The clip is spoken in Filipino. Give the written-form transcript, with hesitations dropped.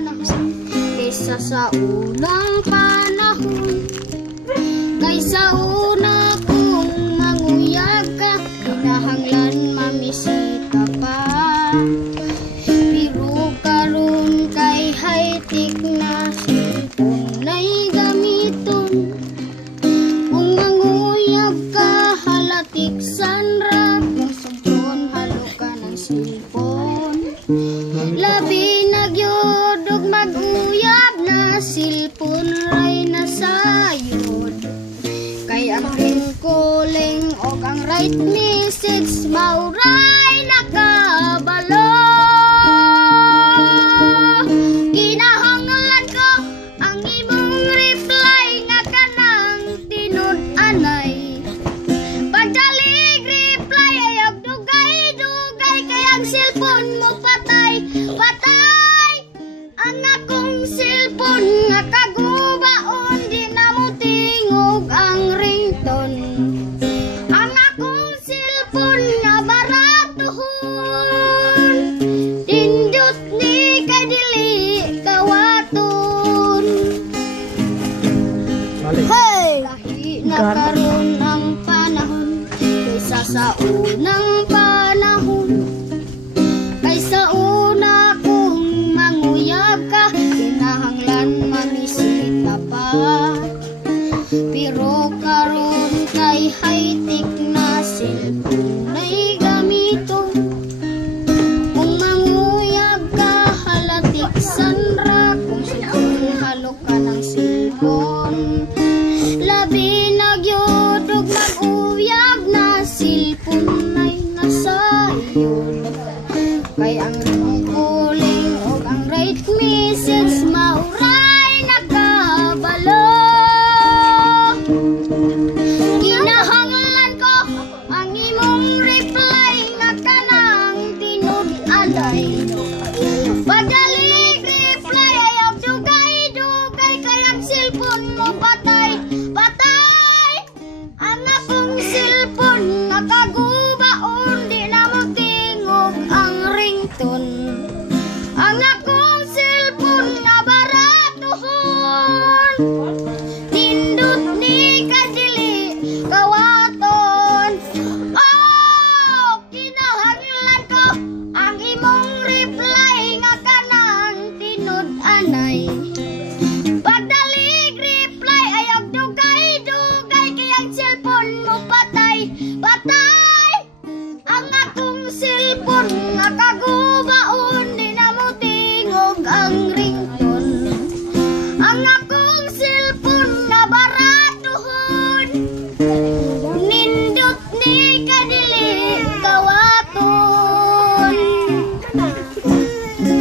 panahon kaysa sa unang panahon. Kaysa una kong manguyag ka, kinahanglan mamisita pa. Pero karon kay high-tech na cellphone na'y gamiton. Kung manguyag ka, halatik sanra, kung sugton halo ka ng cellphone. Labi nagyodog mag-uyab na cellphone ray nasayod. Kay ang ring calling o ang right message mauray nakabalo. Kinahanglan ko ang imong reply nga kanang tinud-anay. Pagdalig reply ayog dugay-dugay kay ang cellphone mo patay. Patay ang akong cellphone nga kagubaon, di na mo tingog ang ringtone. Ang akong cellphone nga baratuhon, dindot ni kay dili kawaton. Hey! Lahi na karon ang panahon kaysa sa unang panahon. Kaysa una kong manguyab ka, kinahanglan mamisita pa. Pero karon kay high-tech na cellphone na'y gamiton. Kung manguyab ka, halatik sanra, kung sugton halo ka ng cellphone. Labi nagyodog mag-uyab na cellphone na'y nasayod. Kay ang calling o ang right message mauray nakabalo. Kinahanglan ko ang imong reply nga kanang tinud-anay. Pagdalig reply ayog dugay-dugay kay ang cellphone mo patay. Patay ang akong cellphone nga kagubaon, di na mo tingog ang ringtone. Ang akong cellphone nga baratuhon, nindot ni kadili kawaton. Oh, kinahanglan ko ang imong reply nga kanang tinud-anay. Pagdalig reply ayog dugay-dugay kay ang cellphone mo patay. Patay ang akong cellphone nga kagubaon, di na mo tingog ang ringtone. Ang akong